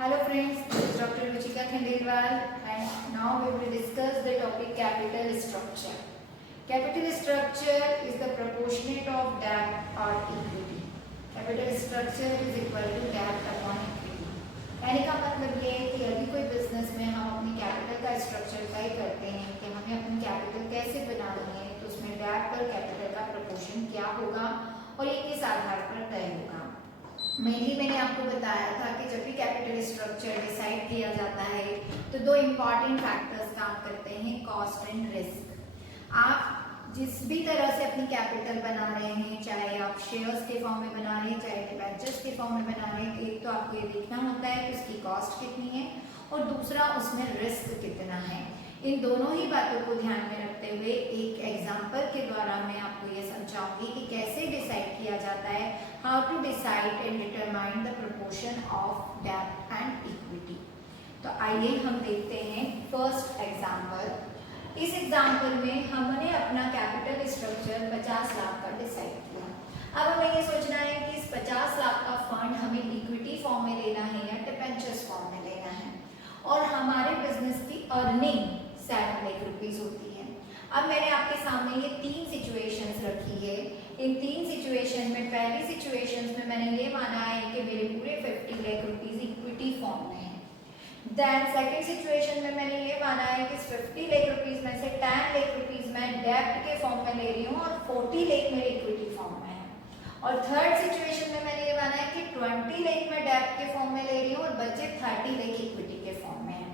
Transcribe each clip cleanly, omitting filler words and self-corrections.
Hello friends, this is Dr. Ruchika Khandelwal and now we will discuss the topic capital structure. Capital structure is the proportionate of debt or equity. Capital structure is equal to debt upon equity. कहने का मतलब ये है कि यदि कोई business में हम अपनी कैपिटल का स्ट्रक्चर तय करते हैं कि हमें अपनी कैपिटल कैसे बनानी है, तो उसमें डेट पर कैपिटल का प्रपोर्शन क्या होगा और ये किस आधार पर तय होगा। मेनली मैंने आपको बताया था कि जब भी कैपिटल स्ट्रक्चर डिसाइड किया जाता है तो दो इम्पॉर्टेंट फैक्टर्स काम करते हैं, कॉस्ट एंड रिस्क। आप जिस भी तरह से अपनी कैपिटल बना रहे हैं, चाहे आप शेयर्स के फॉर्म में बना रहे हैं, चाहे डिबेंचर्स के फॉर्म में बना रहे हैं, एक तो आपको ये देखना होता है कि उसकी कॉस्ट कितनी है और दूसरा उसमें रिस्क कितना है। इन दोनों ही बातों को ध्यान में रखते हुए एक एग्जाम्पल के द्वारा मैं आपको ये समझाऊंगी कि कैसे डिसाइड किया जाता है, how to decide and determine the proportion of debt and equity. तो आइए हम देखते हैं फर्स्ट एग्जाम्पल। इस एग्जाम्पल में हमने अपना कैपिटल स्ट्रक्चर 50 लाख का डिसाइड किया। अब हमें ये सोचना है कि इस 50 लाख का फंड हमें इक्विटी फॉर्म में लेना है या डिबेंचर्स फॉर्म में लेना है, और हमारे बिजनेस की अर्निंग 7 लाख रुपीज होती है। अब मैंने आपके सामने ये तीन सिचुएशंस रखी है। इन तीन सिचुएशन में पहली सिचुएशंस में मैंने ये माना है कि मेरे पूरे 50 लाख रुपीज इक्विटी फॉर्म में है। देन सेकंड सिचुएशन में मैंने ये माना है कि 50 लाख रुपीज में से 10 लाख रुपीज मैं डेब्ट के फॉर्म में ले रही हूँ और 40 लाख मेरे इक्विटी फॉर्म में है। और थर्ड सिचुएशन में मैंने ये माना है कि 20 लाख मैं डेब्ट के फॉर्म में ले रही हूँ और बचे 30 लाख इक्विटी के फॉर्म में है।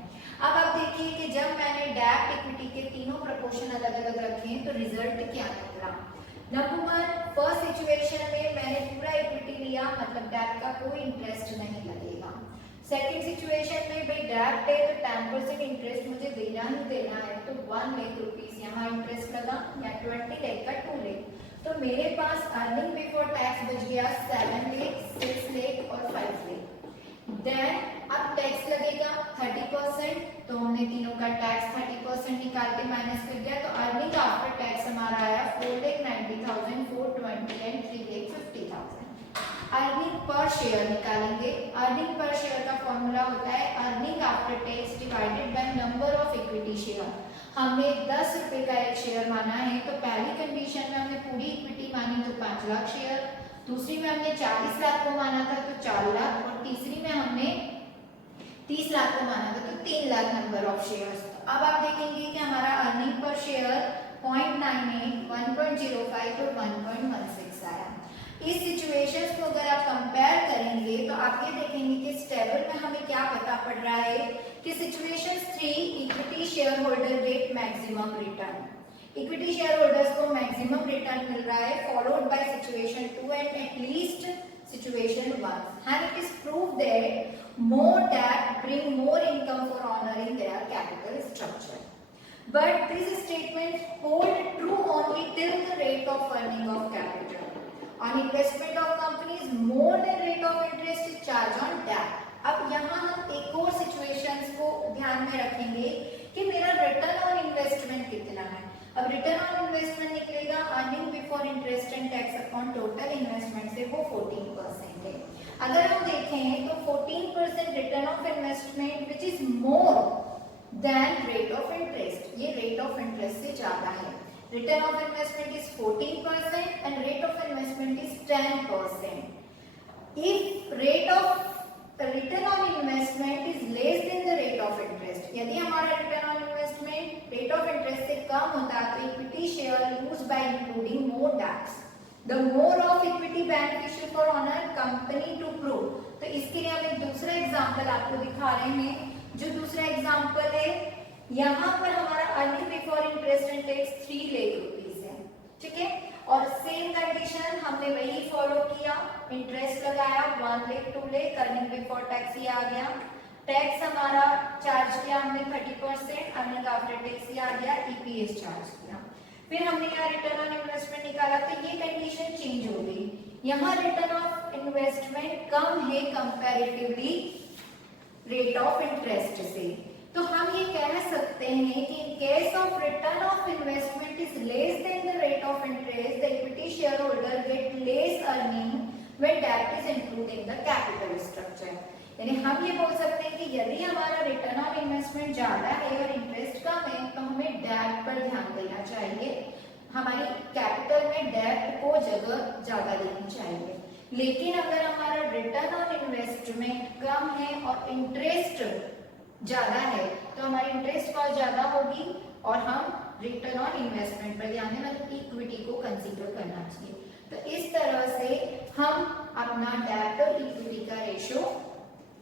अब आप देखिए कि जब मैंने डेब्ट इक्विटी के तीनों प्रपोर्शन अलग अलग रखे हैं तो रिजल्ट क्या निकला। नंबर वन, फर्स्ट सिचुएशन में मैंने पूरा इक्विटी लिया, मतलब डेब्ट का कोई इंटरेस्ट नहीं लगेगा। सेकंड सिचुएशन में भाई डेब्ट है तो 10% इंटरेस्ट मुझे देना ही देना है, तो 1 लाख रुपीज यहाँ इंटरेस्ट लगा या 20 लाख का 2 लाख, तो मेरे पास अर्निंग बिफोर टैक्स बच गया 7 लाख, 6 लाख और 5 लाख। देन अब टैक्स लगेगा 30%, तो हमने तीनों का टैक्स 30% निकाल के माइनस कर दिया, तो अर्निंग आफ्टर टैक्स हमारा आया 4,90,000, 420 एंड 3,50,000। अर्निंग पर शेयर निकालेंगे। अर्निंग पर शेयर का फॉर्मूला होता है earning after tax divided by number of equity share. हमने 10 रुपए का एक शेयर माना है, तो पहली कंडीशन में हमने पूरी इक्विटी मानी तो 5 लाख शेयर, दूसरी में हमने 40 लाख को माना था तो 4 लाख, और तीसरी में हमने 30 लाख को माना था तो 3 लाख नंबर ऑफ शेयर्स। अब आप देखेंगे कि हमारा अर्निंग पर शेयर 0.98, 1.05 और 1.16 आया। इस सिचुएशंस को अगर आप कंपेयर करेंगे तो आप ये देखेंगे कि इस टेबल में हमें क्या पता पड़ रहा है कि situation 3 equity share holder get maximum return. Equity share holders को मैक्सिमम रिटर्न मिल रहा है, followed by situation 2 and at least situation 1, and it is proved that more debt bring more income for honoring their capital structure. But these statements hold true only till the rate of earning of capital. On investment of companies, more than rate of interest is charged on debt. अब यहाँ हम एक और situations को ध्यान में रखेंगे कि मेरा रिटर्न ऑन इन्वेस्टमेंट कितना है। अब रिटर्न ऑन इन्वेस्टमेंट निकलेगा earning before interest and tax upon total investment से, वो 14% है। अगर हम देखें तो 14% return of investment which is more than rate of interest, ये रेट ऑफ इंटरेस्ट से ज्यादा है। Return of investment is 14% and rate of investment is 10%। If rate of return on investment is less than the rate of interest, यदि हमारा return on investment rate of interest से कम होता है तो equity share lose by including more tax. The more of equity beneficial for owner company to prove. तो इसके लिए हम एक दूसरा एग्जांपल आपको दिखा रहे हैं। जो दूसरा एग्जांपल है, यहाँ पर हमारा earning before interest and tax 3 lakh rupees है, ठीक है, और सेम कंडीशन हमने वही फॉलो किया, इंटरेस्ट लगाया 1 lakh, 2 lakh, earning before tax ये आ गया, टैक्स हमारा चार्ज किया हमने 30%, अर्निंग आफ्टर टैक्स ये आ गया, ईपीएस चार्ज किया। फिर हमने यहाँ रिटर्न ऑन इन्वेस्टमेंट निकाला तो ये कंडीशन चेंज हो गई, यहाँ रिटर्न ऑफ इन्वेस्टमेंट कम है कंपैरेटिवली रेट ऑफ इंटरेस्ट से। तो हम ये कह सकते हैं कि in case of return of investment is less than the rate of interest, the equity share holder get less earning when debt is included in the capital structure। यानी हम ये बोल सकते हैं कि यदि हमारा रिटर्न ऑन इन्वेस्टमेंट ज्यादा है और इंटरेस्ट कम है तो हमें डेट पर ध्यान देना चाहिए, हमारी कैपिटल में डेट को जगह ज्यादा देनी चाहिए। लेकिन अगर हमारा रिटर्न ऑन इन्वेस्टमेंट कम है और इंटरेस्ट ज्यादा है तो हमारी इंटरेस्ट कॉस्ट ज्यादा होगी और हम रिटर्न ऑन इन्वेस्टमेंट पर ध्यान देना, मतलब इक्विटी को कंसीडर करना चाहिए। तो इस तरह से हम अपना डेट और इक्विटी का रेशियो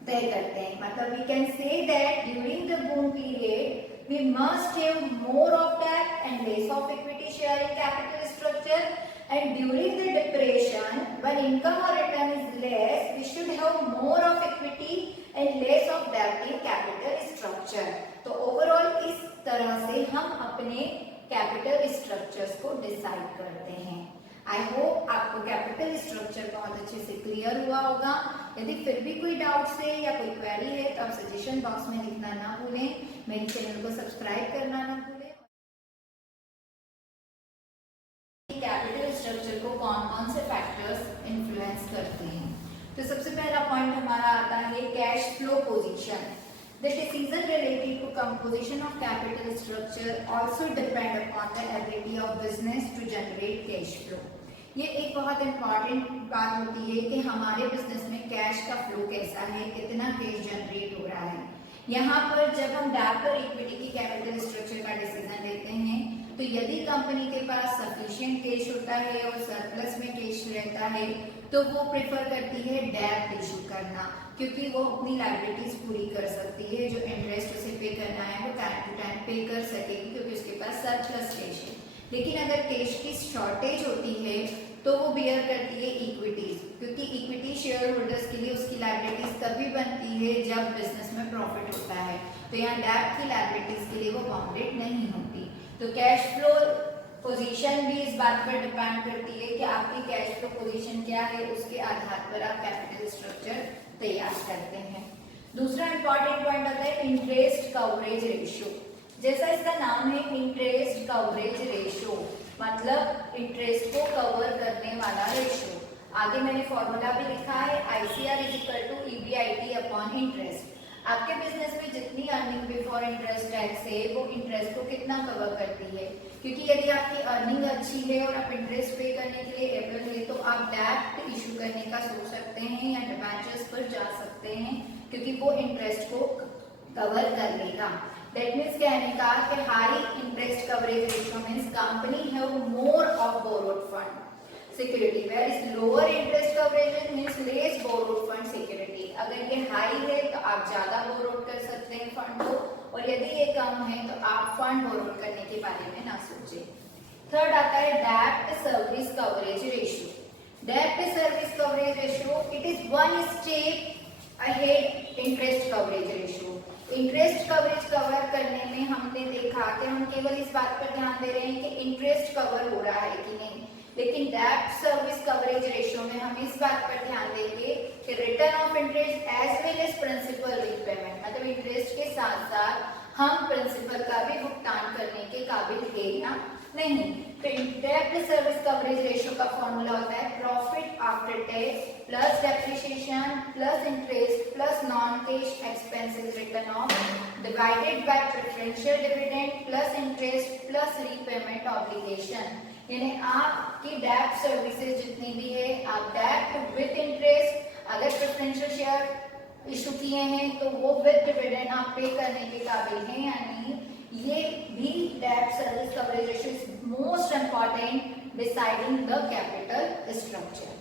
तय करते हैं। मतलब we can say that during the boom period we must have more of debt and less of equity share in capital structure, and during the depression when income or return is less we should have more of equity and less of debt in capital structure। तो overall इस तरह से हम अपने capital structures को decide करते हैं। I hope आपको कैपिटल स्ट्रक्चर बहुत अच्छे से क्लियर हुआ होगा। यदि फिर भी कोई डाउट है या कोई क्वेरी है तो आप सजेशन बॉक्स में लिखना ना भूलें, मेरे चैनल को सब्सक्राइब करना ना भूलें। कैपिटल स्ट्रक्चर को कौन कौन से फैक्टर्स इन्फ्लुएंस करते हैं? तो सबसे पहला पॉइंट हमारा आता है cash flow position. The decision related to composition of capital structure also depend upon the ability of business to generate cash flow. ये एक बहुत इंपॉर्टेंट बात होती है कि हमारे बिजनेस में कैश का फ्लो कैसा है, कितना कैश जनरेट हो रहा है। यहाँ पर जब हम डेट और इक्विटी की कैपिटल स्ट्रक्चर का डिसीजन लेते हैं तो यदि कंपनी के पास सफिशिएंट कैश होता है और सरप्लस में कैश रहता है तो वो प्रेफर करती है डेट इशू करना, क्योंकि वो अपनी लायबिलिटीज पूरी कर सकती है, जो इंटरेस्ट उसे पे करना है वो टाइम टू टाइम पे कर सकेगी क्योंकि उसके पास सरप्लस कैश है। लेकिन अगर कैश की शॉर्टेज होती है तो वो बियर करती है इक्विटीज, क्योंकि इक्विटी शेयर होल्डर्स के लिए उसकी लायबिलिटीज तभी बनती है जब बिजनेस में प्रॉफिट होता है, तो यहाँ डेट की लायबिलिटीज के लिए वो बाउंडेड नहीं होती। तो कैश फ्लो पोजीशन भी इस बात पर डिपेंड करती है कि आपकी कैश फ्लो पोजीशन क्या है, उसके आधार पर आप कैपिटल स्ट्रक्चर तैयार करते हैं। दूसरा इंपॉर्टेंट पॉइंट आता है इंटरेस्ट कवरेज रेशियो। जैसा इसका नाम है इंटरेस्ट कवरेज रेशियो, मतलब इंटरेस्ट को कवर करने वाला रेशियो। आगे मैंने फॉर्मूला भी लिखा है ICR = EBIT अपॉन इंटरेस्ट। आपके बिजनेस में जितनी अर्निंग बिफोर इंटरेस्ट टैक्स है वो इंटरेस्ट को कितना कवर करती है, क्योंकि यदि आपकी अर्निंग अच्छी है और आप इंटरेस्ट पे करने के लिए एबल है तो आप डेट इशू करने का सोच सकते हैं या डिबेंचर्स पर जा सकते हैं, क्योंकि वो इंटरेस्ट को कवर कर लेगा। दैट मीन्स कहने का कि high interest coverage ratio means company have more of borrowed fund security, whereas lower interest coverage means less borrowed fund security। अगर ये हाई है तो आप ज्यादा बोरोड कर सकते हैं फंड को, और यदि ये कम है तो आप फंड बोरोड करने के बारे में ना सोचें। थर्ड आता है debt service coverage ratio. Debt service coverage ratio it is one step ahead interest coverage ratio. Interest coverage cover करने में हमने देखा कि हम केवल इस बात पर ध्यान दे रहे हैं कि इंटरेस्ट कवर हो रहा है कि नहीं, लेकिन डेट सर्विस कवरेज रेशियो में हम इस बात पर ध्यान देंगे कि return of interest as well as principal repayment, मतलब इंटरेस्ट के साथ साथ हम प्रिंसिपल का भी भुगतान करने के काबिल है या नहीं। तो डेट सर्विस कवरेज रेशियो का फॉर्मूला होता है profit after tax plus depreciation plus interest plus non cash expenses return of divided by preferential dividend plus interest plus repayment obligation. यानी आपकी डेट सर्विसेज जितनी भी है आप डेट विद इंटरेस्ट, अगर प्रेफरेंशियल शेयर इशू किए हैं तो वो विद डिविडेंड आप पे करने के काबिल हैं या नहीं, ये भी debt service coverage ratio is most important deciding the capital structure.